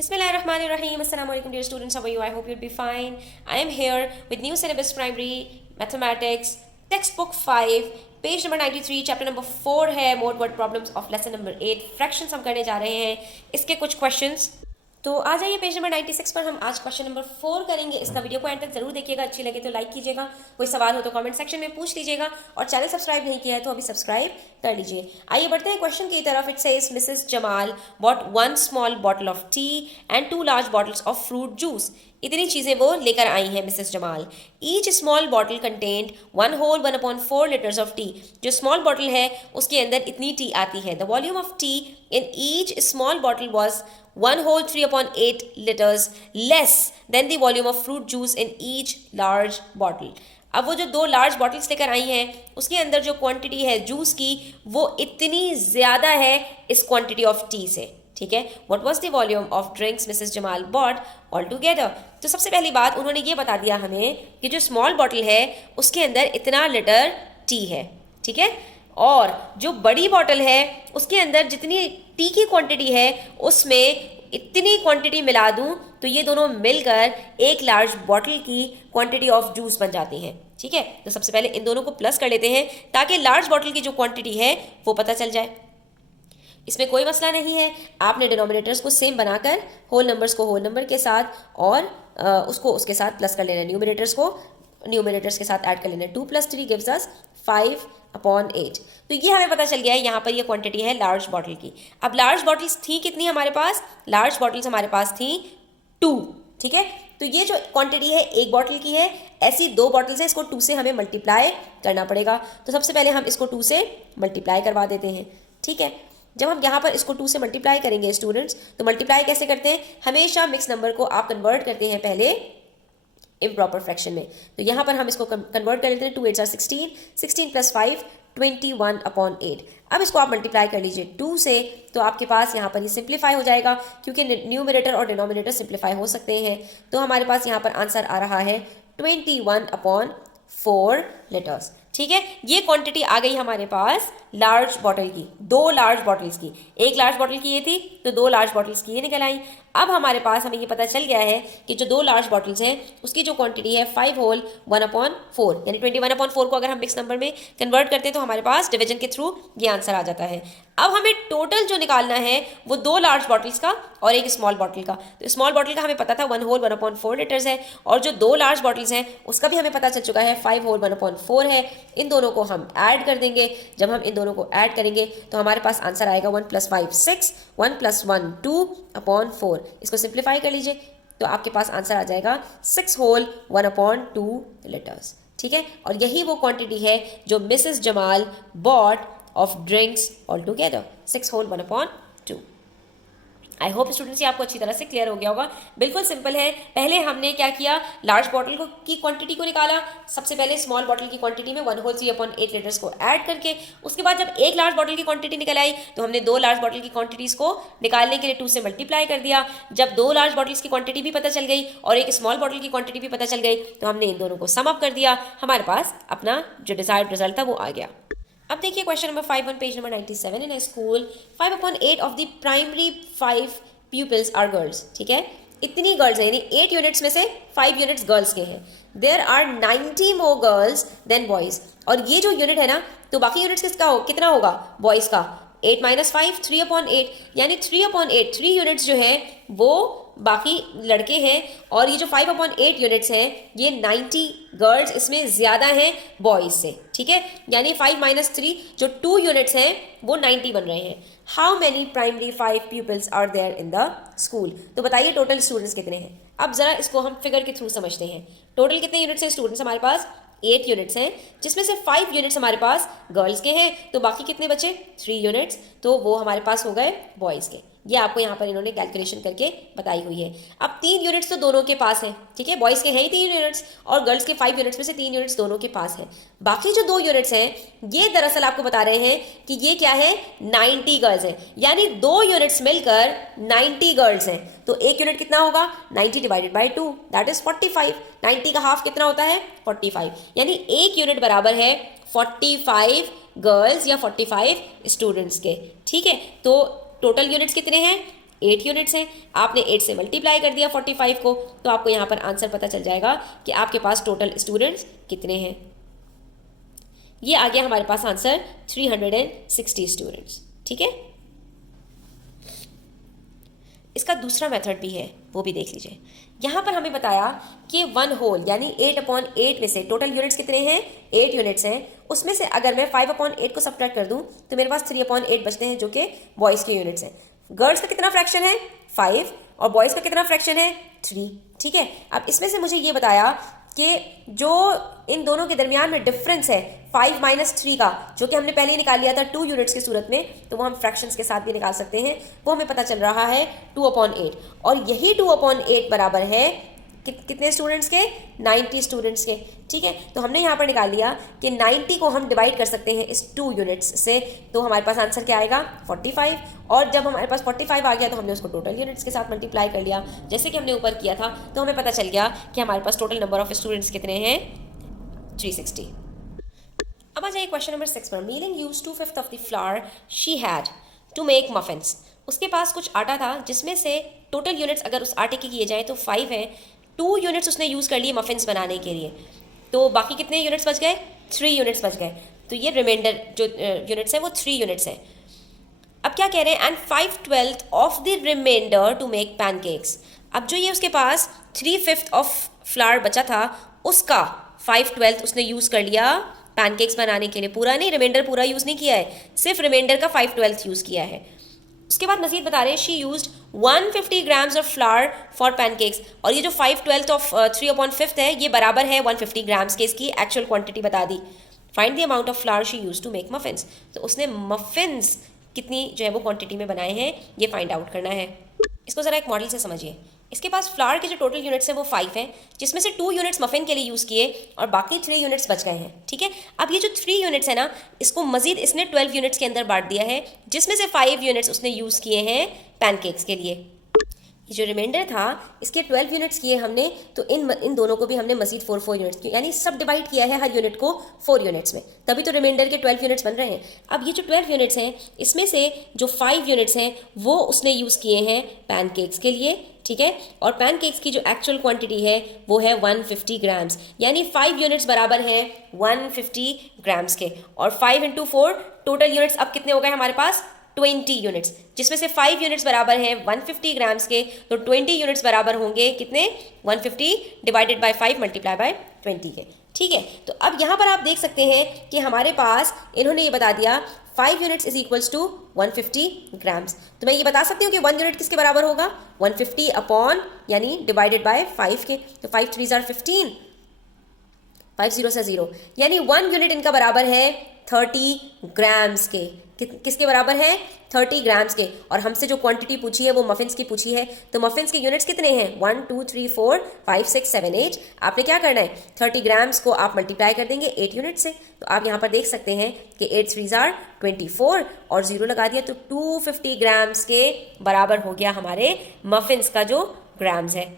Bismillahirrahmanirrahim. Assalamu alaikum dear students. How are you? I hope you'll be fine. I am here with new syllabus primary mathematics textbook 5 page number 93 chapter number 4 है mode word problems of lesson number 8 fractions हम करने जा रहे हैं इसके कुछ questions. तो आ जाइए पेज नंबर 96 पर हम आज क्वेश्चन नंबर 4 करेंगे। इसका वीडियो को एंड तक जरूर देखिएगा, अच्छी लगे तो लाइक कीजिएगा, कोई सवाल हो तो कमेंट सेक्शन में पूछ लीजिएगा और चैनल सब्सक्राइब नहीं किया है तो अभी सब्सक्राइब कर लीजिए। आइए बढ़ते हैं क्वेश्चन की तरफ। It says Mrs Jamal bought 1 small bottle of tea and 2 large bottles of fruit juice. इतनी चीज़ें वो लेकर आई हैं Mrs Jamal. Each small bottle content 1 whole 1/4 litres of tea. जो स्मॉल बॉटल है उसके अंदर इतनी टी आती है। The volume of tea in each small bottle was 1 whole 3/8 liters less than the volume of fruit juice in each large bottle। अब वो जो 2 लार्ज बॉटल्स लेकर आई हैं उसके अंदर जो क्वांटिटी है जूस की वो इतनी ज़्यादा है इस क्वांटिटी ऑफ टी से। ठीक है, what was the volume of drinks Mrs Jamal bot all together. तो सबसे पहली बात उन्होंने ये बता दिया हमें कि जो स्मॉल बॉटल है उसके अंदर इतना लीटर टी है। ठीक है, और जो बड़ी बॉटल है उसके अंदर जितनी टी की क्वांटिटी है उसमें इतनी क्वांटिटी मिला दूं तो ये दोनों मिलकर एक लार्ज बॉटल की क्वांटिटी ऑफ जूस बन जाती हैं। ठीक है, तो सबसे पहले इन दोनों को प्लस कर लेते हैं ताकि लार्ज बॉटल की जो क्वांटिटी है वो पता चल जाए। इसमें कोई मसला नहीं है, आपने डिनोमिनेटर्स को सेम बनाकर होल नंबर्स को होल नंबर के साथ और उसको उसके साथ प्लस कर लेना, न्यूमरेटर्स को न्यूमरेटर्स के साथ ऐड कर लेना। 2 + 3 गिव्स अस 5/8। तो ये हमें पता चल गया है, यहाँ पर ये क्वांटिटी है लार्ज बॉटल की। अब लार्ज बॉटल्स थी कितनी हमारे पास? लार्ज बॉटल्स हमारे पास थी 2। ठीक है, तो ये जो क्वांटिटी है एक बॉटल की है, ऐसी 2 बॉटल्स है, इसको 2 से हमें मल्टीप्लाई करना पड़ेगा। तो सबसे पहले हम इसको 2 से मल्टीप्लाई करवा देते हैं। ठीक है, जब हम यहाँ पर इसको 2 से मल्टीप्लाई करेंगे स्टूडेंट्स, तो मल्टीप्लाई कैसे करते हैं? हमेशा मिक्स नंबर को आप कन्वर्ट करते हैं पहले इम्प्रॉपर फ्रैक्शन में। तो यहाँ पर हम इसको कन्वर्ट कर लेते हैं। 2 8 16, 16 + 5 21/8। अब इसको आप मल्टीप्लाई कर लीजिए 2 से, तो आपके पास यहाँ पर ये सिंप्लीफाई हो जाएगा क्योंकि न्यूमरेटर और डिनोमिनेटर सिंप्लीफाई हो सकते हैं। तो हमारे पास यहाँ पर आंसर आ रहा है 21/4 लीटर्स। ठीक है, ये क्वांटिटी आ गई हमारे पास लार्ज बॉटल की, 2 लार्ज बॉटल्स की। एक लार्ज बॉटल की ये थी तो 2 लार्ज बॉटल्स की ये निकल आई। अब हमारे पास हमें ये पता चल गया है कि जो 2 लार्ज बॉटल्स हैं उसकी जो क्वांटिटी है 5 होल 1/4 यानी 21/4 को अगर हम मिक्स नंबर में कन्वर्ट करते हैं तो हमारे पास डिवीजन के थ्रू ये आंसर आ जाता है। अब हमें टोटल जो निकालना है वो 2 लार्ज बॉटल्स का और एक स्मॉल बॉटल का। तो स्मॉल बॉटल का हमें पता था 1 होल 1/4 लीटर्स है और जो 2 लार्ज बॉटल्स हैं उसका भी हमें पता चल चुका है 5 होल 1/4 है। इन दोनों को हम ऐड कर देंगे। जब हम इन दोनों को ऐड करेंगे तो हमारे पास आंसर आएगा 1 + 5 6, 1 + 1 2/4। इसको सिंप्लीफाई कर लीजिए तो आपके पास आंसर आ जाएगा 6 होल 1/2 लीटर्स। ठीक है, और यही वो क्वांटिटी है जो Mrs Jamal bought of drinks all together, 6 whole 1/2। I hope students ये आपको अच्छी तरह से क्लियर हो गया होगा। बिल्कुल सिंपल है। पहले हमने क्या किया, लार्ज बॉटल को की क्वांटिटी को निकाला। सबसे पहले स्मॉल बॉटल की क्वांटिटी में 1 होल 3/8 लीटर्स को ऐड करके, उसके बाद जब एक लार्ज बॉटल की क्वांटिटी निकल आई तो हमने 2 लार्ज बॉटल की क्वांटिटीज़ को निकालने के लिए 2 से मल्टीप्लाई कर दिया। जब 2 लार्ज बॉटल्स की क्वांटिटी भी पता चल गई और एक स्मॉल बॉटल की क्वांटिटी भी पता चल गई तो हमने इन दोनों को सम अप कर दिया। हमारे पास अपना जो डिजायर्ड रिजल्ट था वो आ गया। अब देखिए question number 5 on page number 97 in A school 5/8 of the primary 5 pupils are girls। ठीक है, इतनी गर्ल्स है यानी 8 यूनिट्स में से 5 यूनिट्स गर्ल्स के हैं। There are 90 more girls than boys. और ये जो यूनिट है ना तो बाकी यूनिट्स कितना होगा? बॉयज का 8 - 5 3/8 यानी 3/8 3 यूनिट्स जो है वो बाकी लड़के हैं और ये जो 5/8 यूनिट्स हैं ये 90 गर्ल्स इसमें ज़्यादा हैं बॉयज़ से। ठीक है, यानी 5 - 3 जो 2 यूनिट्स हैं वो 90 बन रहे हैं। How many primary 5 pupils are there in the school. तो बताइए टोटल स्टूडेंट्स कितने हैं। अब ज़रा इसको हम फिगर के थ्रू समझते हैं। टोटल कितने यूनिट्स हैं स्टूडेंट्स हमारे पास? 8 यूनिट्स हैं जिसमें से 5 यूनिट्स हमारे पास गर्ल्स के हैं तो बाकी कितने बचे? 3 यूनिट्स, तो वो हमारे पास हो गए बॉयज़ के। ये आपको यहाँ पर इन्होंने कैलकुलेशन करके बताई हुई है। अब 3 यूनिट्स तो दोनों के पास हैं। ठीक है, बॉयज़ के हैं ही 3 यूनिट्स और गर्ल्स के 5 यूनिट्स में से 3 यूनिट्स दोनों के पास हैं। बाकी जो 2 यूनिट्स हैं ये दरअसल आपको बता रहे हैं कि ये क्या है, 90 गर्ल्स हैं, यानी 2 यूनिट्स मिलकर 90 गर्ल्स हैं। तो एक यूनिट कितना होगा? 90 / 2 दैट इज 45। 90 का हाफ कितना होता है? 45, यानी एक यूनिट बराबर है 45 गर्ल्स या 45 स्टूडेंट्स के। ठीक है, तो टोटल यूनिट्स कितने हैं? 8 यूनिट्स हैं, आपने 8 से मल्टीप्लाई कर दिया 45 को, तो आपको यहाँ पर आंसर पता चल जाएगा कि आपके पास टोटल स्टूडेंट्स कितने हैं। ये आ गया हमारे पास आंसर 360 स्टूडेंट्स। ठीक है, इसका दूसरा मेथड भी है, वो भी देख लीजिए। यहाँ पर हमें बताया कि 1 होल यानी 8/8 में से टोटल यूनिट्स कितने हैं, 8 यूनिट्स हैं, उसमें से अगर मैं 5/8 को सब्ट्रैक्ट कर दूं तो मेरे पास 3/8 बचते हैं, जो कि बॉयज़ के यूनिट्स हैं। गर्ल्स का कितना फ्रैक्शन है 5 और बॉयज़ का कितना फ्रैक्शन है 3। ठीक है, अब इसमें से मुझे ये बताया कि जो इन दोनों के दरमियान में डिफरेंस है 5 - 3 का, जो कि हमने पहले ही निकाल लिया था 2 यूनिट्स की सूरत में, तो वो हम फ्रैक्शंस के साथ भी निकाल सकते हैं। वो हमें पता चल रहा है 2/8, और यही 2/8 बराबर है कितने स्टूडेंट्स के, 90 स्टूडेंट्स के। ठीक है, तो हमने यहाँ पर निकाल लिया कि 90 को हम डिवाइड कर सकते हैं इस 2 यूनिट्स से, तो हमारे पास आंसर क्या आएगा 45। और जब हमारे पास 45 आ गया तो हमने उसको टोटल यूनिट्स के साथ मल्टीप्लाई कर लिया, जैसे कि हमने ऊपर किया था, तो हमें पता चल गया कि हमारे पास टोटल नंबर ऑफ स्टूडेंट्स कितने हैं 360। अब आ जाइए क्वेश्चन नंबर 6 पर। Mei Ling use 2/5 of the flour she had to make muffins. उसके पास कुछ आटा था जिसमें से टोटल यूनिट्स अगर उस आटे के किए जाए तो 5 है, 2 यूनिट्स उसने यूज़ कर लिए मफिन्स बनाने के लिए, तो बाकी कितने यूनिट्स बच गए, 3 यूनिट्स बच गए। तो ये रिमाइंडर जो यूनिट्स है वो 3 यूनिट्स है। अब क्या कह रहे हैं, and 5/12 of the remainder to make pancakes. अब जो ये उसके पास 3/5 ऑफ फ्लावर बचा था उसका 5/12 उसने यूज़ कर लिया पैनकेक्स बनाने के लिए, पूरा नहीं, रिमाइंडर पूरा यूज़ नहीं किया है, सिर्फ रिमाइंडर का 5/12 यूज़ किया है। उसके बाद मजीद बता रहे हैं she used 150 grams of flower for pancakes, और ये जो 5/12 ऑफ 3/5 है ये बराबर है 150 ग्राम्स के, इसकी एक्चुअल क्वांटिटी बता दी। Find the amount of flour she use to make muffins, तो उसने मफिन्स कितनी जो है वो क्वांटिटी में बनाए हैं ये फाइंड आउट करना है। इसको ज़रा एक मॉडल से समझिए। इसके पास फ्लावर के जो टोटल यूनिट्स हैं वो 5 हैं, जिसमें से 2 यूनिट्स मफिन के लिए यूज़ किए और बाकी 3 यूनिट्स बच गए हैं। ठीक है, अब ये जो 3 यूनिट्स है ना, इसको मजीद इसने 12 यूनिट्स के अंदर बांट दिया है, जिसमें से 5 यूनिट्स उसने यूज़ किए हैं पैनकेक्स के लिए। ये जो रिमाइंडर था इसके 12 यूनिट्स किए हमने, तो इन दोनों को भी हमने मजीद 4 यूनिट्स किए, यानी सब डिवाइड किया है हर यूनिट को 4 यूनिट्स में, तभी तो रिमाइंडर के 12 यूनिट्स बन रहे हैं। अब ये जो 12 यूनिट्स हैं इसमें से जो 5 यूनिट्स हैं वो उसने यूज़ किए हैं पैनकेक्स के लिए। ठीक है, और पैनकेक्स की जो एक्चुअल क्वांटिटी है वो है 150 ग्राम्स, यानी 5 यूनिट्स बराबर है 150 ग्राम्स के, और 5 × 4 टोटल यूनिट्स अब कितने हो गए हमारे पास 20 यूनिट्स, जिसमें से 5 यूनिट्स बराबर हैं 150 ग्राम्स के, तो 20 यूनिट्स बराबर होंगे कितने 150 डिवाइडेड बाय 5 मल्टीप्लाई बाय 20 के। ठीक है, तो अब यहाँ पर आप देख सकते हैं कि हमारे पास इन्होंने ये बता दिया 5 units is equals to 150 grams. तो मैं ये बता सकती हूँ कि 1 यूनिट किसके बराबर होगा 150 अपॉन यानी डिवाइडेड बाय 5 के, तो 5 3 ज़ार 15, 5 0 से 0, यानी 1 यूनिट इनका बराबर है 30 ग्राम्स के। किसके बराबर है 30 ग्राम्स के, और हमसे जो क्वांटिटी पूछी है वो मफिन्स की पूछी है, तो मफिन्स के यूनिट्स कितने हैं 1 2 3 4 5 6 7 8। आपने क्या करना है 30 ग्राम्स को आप मल्टीप्लाई कर देंगे 8 यूनिट से, तो आप यहाँ पर देख सकते हैं कि 8 3 ज़ार 24 और 0 लगा दिया, तो 250 ग्राम्स के बराबर हो गया हमारे मफिन्स का जो ग्राम्स है।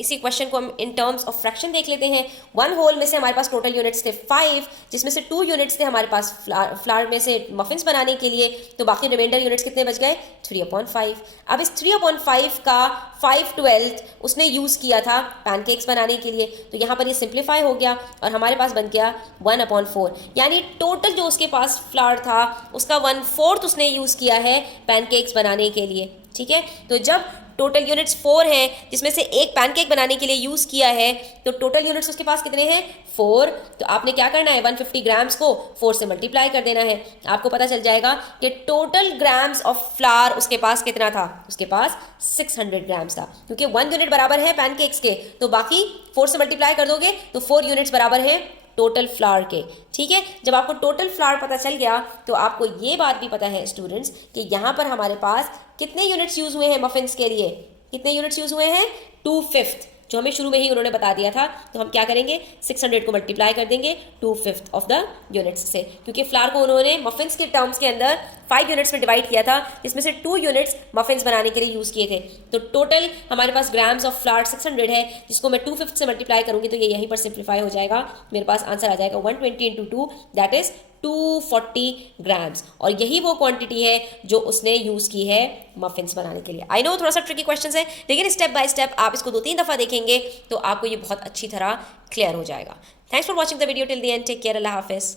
इसी क्वेश्चन को हम इन टर्म्स ऑफ फ्रैक्शन देख लेते हैं। 1 होल में से हमारे पास टोटल यूनिट्स थे 5, जिसमें से 2 यूनिट्स थे हमारे पास फ्लावर में से मफिन्स बनाने के लिए, तो बाकी रिमाइंडर यूनिट्स कितने बच गए 3/5। अब इस 3/5 का 5/12 उसने यूज़ किया था पैनकेक्स बनाने के लिए, तो यहाँ पर ये सिंप्लीफाई हो गया और हमारे पास बन गया 1/4, यानी टोटल जो उसके पास फ्लावर था उसका 1/4 उसने यूज़ किया है पैनकेक्स बनाने के लिए। ठीक है, तो जब टोटल यूनिट्स 4 हैं जिसमें से एक पैनकेक बनाने के लिए यूज़ किया है, तो टोटल यूनिट्स उसके पास कितने हैं 4, तो आपने क्या करना है 150 ग्राम्स को 4 से मल्टीप्लाई कर देना है, आपको पता चल जाएगा कि टोटल ग्राम्स ऑफ फ्लावर उसके पास कितना था, उसके पास 600 ग्राम्स था, क्योंकि 1 यूनिट बराबर है पैनकेक्स के, तो बाकी 4 से मल्टीप्लाई कर दोगे तो 4 यूनिट्स बराबर है टोटल फ्लावर के। ठीक है, जब आपको टोटल फ्लावर पता चल गया तो आपको ये बात भी पता है स्टूडेंट्स कि यहाँ पर हमारे पास कितने यूनिट्स यूज़ हुए हैं मफिन्स के लिए, कितने यूनिट्स यूज़ हुए हैं 2/5, जो हमें शुरू में ही उन्होंने बता दिया था। तो हम क्या करेंगे 600 को मल्टीप्लाई कर देंगे 2/5 ऑफ द यूनिट्स से, क्योंकि फ्लावर को उन्होंने मफिन्स के टर्म्स के अंदर 5 यूनिट्स में डिवाइड किया था, जिसमें से 2 यूनिट्स मफिन्स बनाने के लिए यूज़ किए थे। तो टोटल हमारे पास ग्राम्स ऑफ फ्लावर 600 है, जिसको मैं 2/5 से मल्टीप्लाई करूँगी तो ये यहीं पर सिंप्लीफाई हो जाएगा, मेरे पास आंसर आ जाएगा 120 × 2 दैट इज़ 240 ग्राम्स, और यही वो क्वांटिटी है जो उसने यूज़ की है मफिन्स बनाने के लिए। आई नो थोड़ा सा ट्रिकी क्वेश्चन है, लेकिन स्टेप बाय स्टेप आप इसको 2-3 दफ़ा देखेंगे तो आपको ये बहुत अच्छी तरह क्लियर हो जाएगा। Thanks for watching the video till the end, take care, अल्लाह हाफिज़।